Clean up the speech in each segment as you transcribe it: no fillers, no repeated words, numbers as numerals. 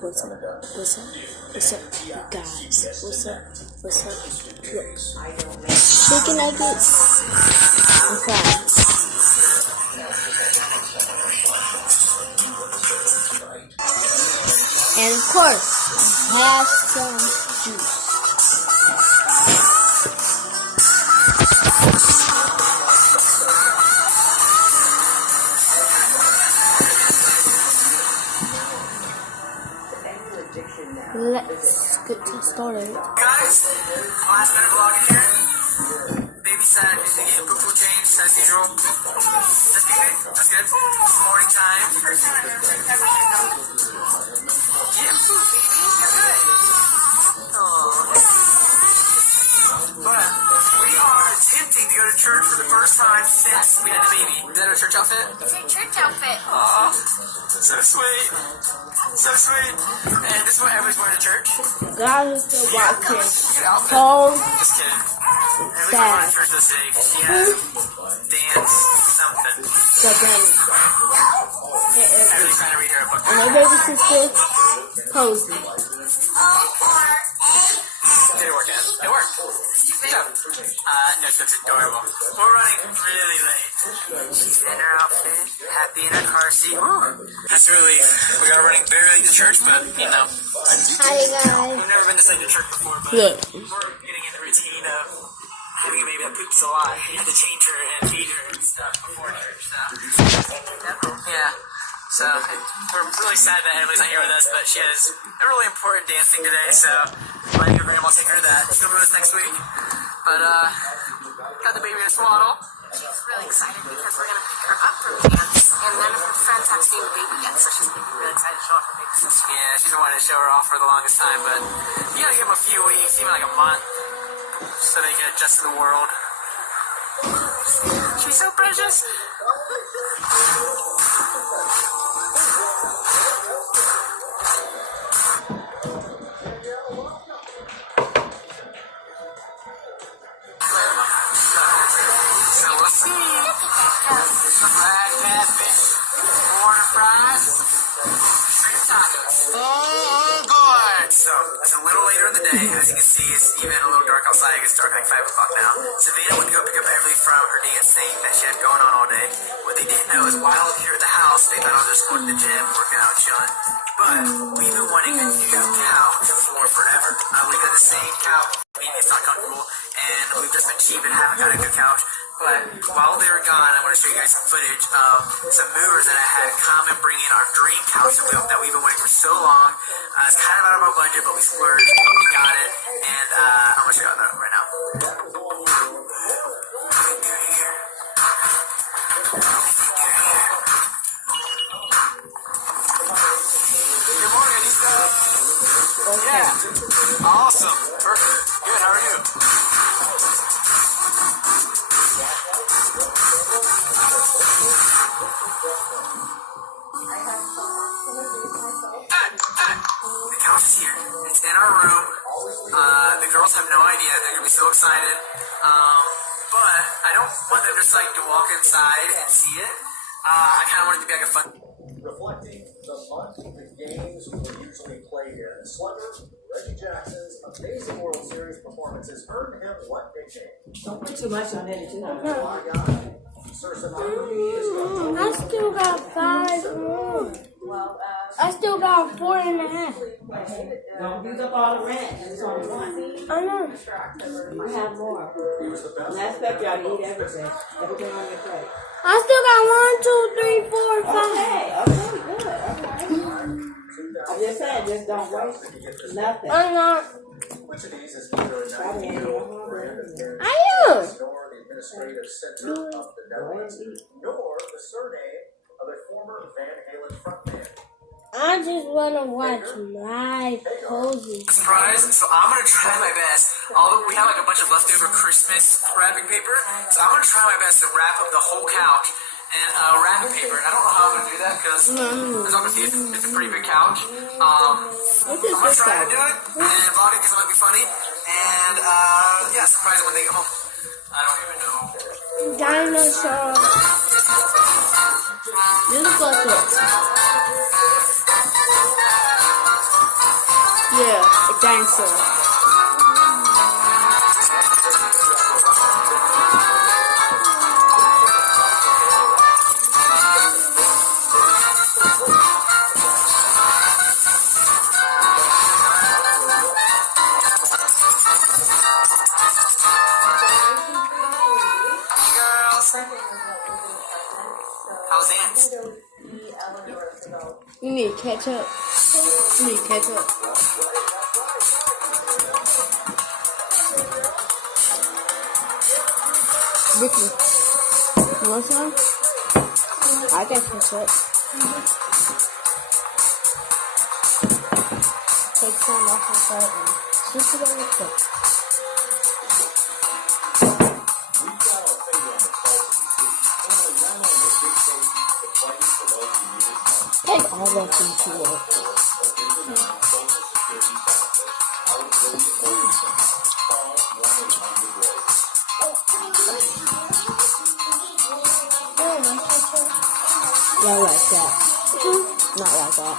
What's up, you guys? What's up? Look. Chicken nuggets and fries. And of course, I have some juice. Let's get started. Guys, last minute vlogging here. Baby said he's gonna get poo-poo changed as usual. That's good. That's good. Morning time. Get food, baby. You're good. But we are attempting to go to church for the first time since we had the baby. Is that our church outfit? It's a church outfit. Aw, so sweet. So sweet. And this is what everybody's wearing to church. God is still watching. Good outfit. Cold. Just kidding. And we go to church this day because she has dance something. The bunny. Everybody's trying to read her a book. And my baby sister, Posey. Did it work, Ed? It worked. Good job. No, so it's adorable. We're running really late. She's in her outfit, happy in her car seat. That's a relief. We are running very late to church, but, you know. Hi, guys. We've never been this late to church before, but Look. we're getting in the routine of having a baby that poops a lot. You have to change her and feed her and stuff before church, so. Yeah. So, we're really sad that Emily's not here with us, but she has a really important dance thing today, so my new grandma will take her to that. She's going to be with us next week. But, got the baby in a swaddle. She's really excited because we're going to pick her up from dance, and none of her friends have seen the baby yet, so she's going to be really excited to show off her baby sister. Yeah, she's been wanting to show her off for the longest time, but you gotta give them a few weeks, even like a month, so they can adjust to the world. She's so precious. So we'll see. Black happy, corn fries, chicken tacos. Good. So it's a little later in the day. As you can see, it's even a little dark outside. It's dark like 5 o'clock now. Savannah went to go pick up Everly from her dance thing that she had going on all day. What they didn't know is while here at the house, they thought I was just going to the gym, working out, chilling. But we've been wanting a new couch for forever. We've had the same couch. It's not comfortable, and we've just been cheap and haven't got a good couch. But while they were gone, I want to show you guys some footage of some movers that I had come and bring in our dream couch that we've been waiting for so long. It's kind of out of our budget, but we splurged, but we got it, and I'm going to show you that right now. Good morning, Anissa. Okay. Yeah, awesome, perfect. Good, how are you? The couch is here. It's in our room. The girls have no idea. They're gonna be so excited. But I don't want them just like to walk inside and see it. I kind of want it to be like a fun. Reflecting the month the games were usually played in, slugger Reggie Jackson's amazing World Series performances earned him what nickname? Don't put too much on it, you know. My God, Sir Sinatra is going to I still got 5 more. I still got 4.5. Don't use up all the rent. It's only one. I know. You have more. And I expect y'all to eat everything. Everything on your plate. I still got 1, 2, 3, 4, 5. Okay, good. Okay. I'm just saying, just don't waste nothing. I'm not. Which of these is neither a 90-year-old brand of Guaranteed I am. nor the administrative center of the Netherlands, nor the surname of a former Van Halen frontman? I just want to watch my Posey. Surprise! So I'm gonna try my best. Although we have like a bunch of leftover Christmas wrapping paper, so I'm gonna try my best to wrap up the whole couch in wrapping paper. And I don't know how I'm gonna do that because as long as it's a pretty big couch. I'm gonna try to do it and vlog it because it might be funny. And yeah, surprise when they get home. I don't even know. Dinosaur. This is what's it. Yeah, a dinosaur. Girls, how's Ants? You need to catch up. You need to catch up. Ricky, you want some? I can catch up. Take some off the side and switch it over quick. Take all that into work. Not like that. Not like that.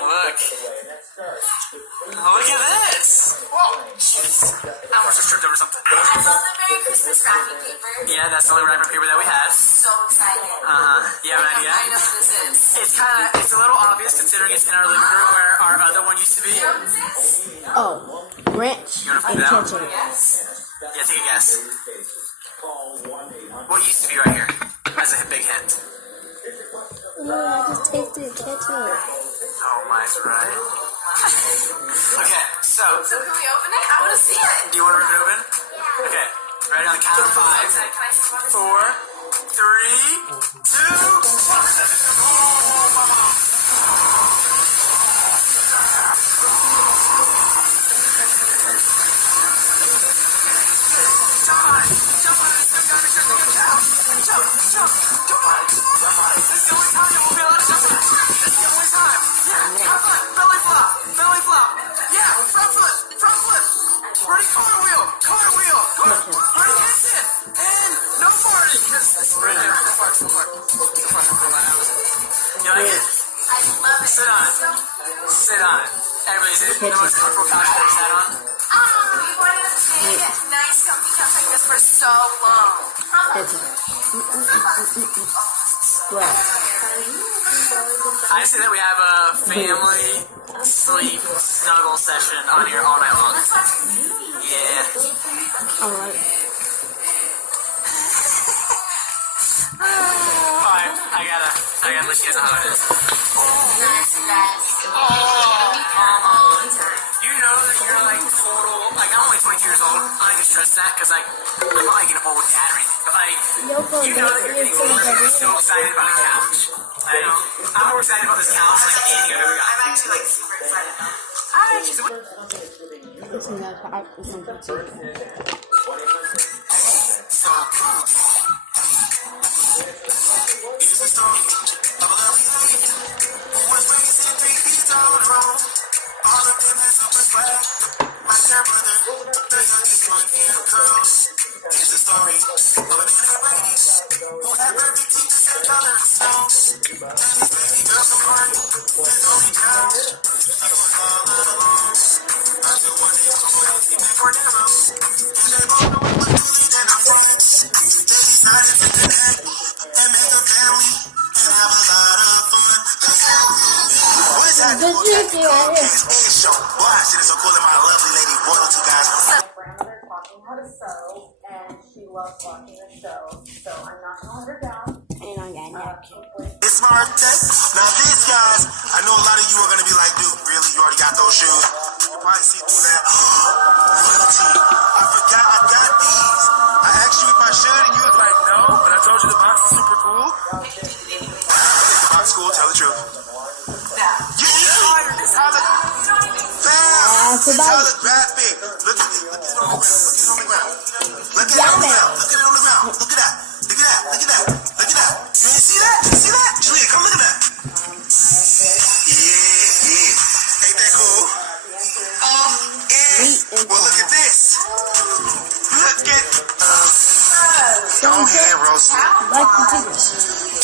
Look. Look at this. Whoa. Jeez. I almost just tripped over something. I love the Merry Christmas wrapping paper. Yeah, that's the only wrapping paper that we have. So excited. You have an idea? I know what this is. It's a little obvious considering it's in our living room where our other one used to be. You know what this is? Oh, wrench You wanna and find out? ketchup. Yes. Yeah, take a guess. What used to be right here? As a big hint. I just tasted ketchup. Oh, mine's right. Okay, so, So can we open it? I want to see it. do you want to rip it open? Okay, ready on the count of 5, Can I see one? 4, 3, 2, You like it? I love it. Sit on. Sit on. Everybody's in the most comfortable couch that sat on. We wanted to stay at nice comfy couch like this for so long. Ketchup. Well, I say that we have a family sleep snuggle session on here all night long. Yeah. alright. Alright, I gotta let you guys know how it is. You know that you're like total, like I'm only 22 years old. I can stress that because I'm not like an old dad or anything, but like, you know that you're getting older and you're so excited about a couch. I know. I'm more excited about this couch like any other guy. I'm actually like super excited. It's not hot. It's not hot. Here's the story of a lovely lady who was raised in 3 feet on the road. All of them had super swag. My stepbrother, the youngest one in the girl. Here's the story of a man named Brady who had perfect teeth the same color as snow. And his baby girl from heart, his only child. She was all alone until one day she was sleeping for them. And they both knew it was too late and I'm friends. They decided to connect and make a family and have a lot of fun. What's happening? It's show. Boy, I see this so cool in my lovely lady royalty guys. grandmother taught me how to sew, and she loves watching the show, so I'm not gonna let her down. And I got napkin. It's my birthday. Now these guys, I know a lot of you are gonna be like, dude, really? You already got those shoes? You probably see through that. Royalty. I forgot I got these. I asked you if I should, and you was like, no. But I told you the box is super cool. The box cool. Tell the truth. You tired. This holographic. Look at it. Look at it on the ground. Look at it on the ground. Look at it on the ground. Look at that. Look at that. Look at that. Look at that. You didn't see that? You see that? Julia, come look at that. Yeah. Ain't that cool? And, well, look at this. ahead, Rosie. Like the chicken.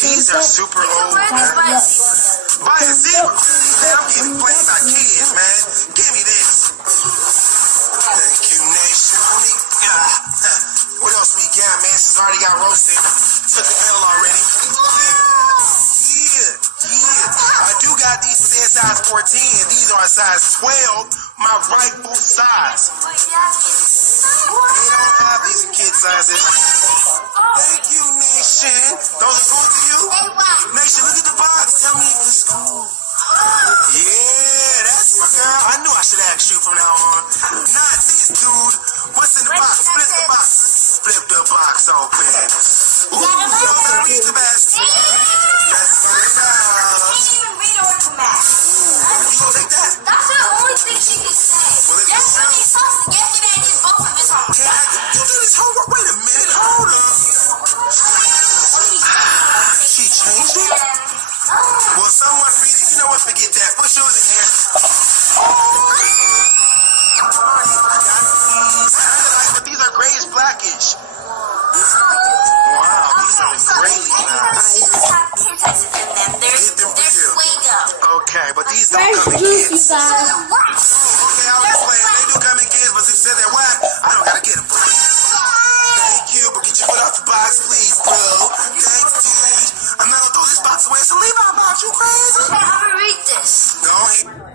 These are super old. Biting zebra. Man, I'm getting played by kids, man. Give me this. Thank you, nation. What else we got, man? Since I already got roasted. Took the L already. Yeah. I do got these for their size 14. These are a size 12. My rightful size. They don't have these in kid sizes. Thank you, Nation. Those are cool to you? Nation, look at the box. Tell me if it's cool. Yeah, that's my girl. I knew I should ask you from now on. Not this dude. What's in the box? Flip the box. Flip the box open. Ooh, you know how to read the best. Let's go now. You gonna take that? That's the only thing she can say. Well, if it's true. Yesterday I did both of his homework. You did his homework? Wait a minute. Hold up. She changed it? Well, someone read it. You know what? Forget that. Put yours in here. But these are grayish blackish. Wow, these are the grayly ones. Get them for you. Okay, but these don't Fresh come in juice, you kids. guys. Okay, I was playing. They do come in kids, but since they're whack, I don't gotta get them for you. Thank you, but get your foot off the box, please, bro. Thanks, dude. I'm not gonna throw this box away. It's a Levi box. You crazy? I'm gonna read this. Go ahead.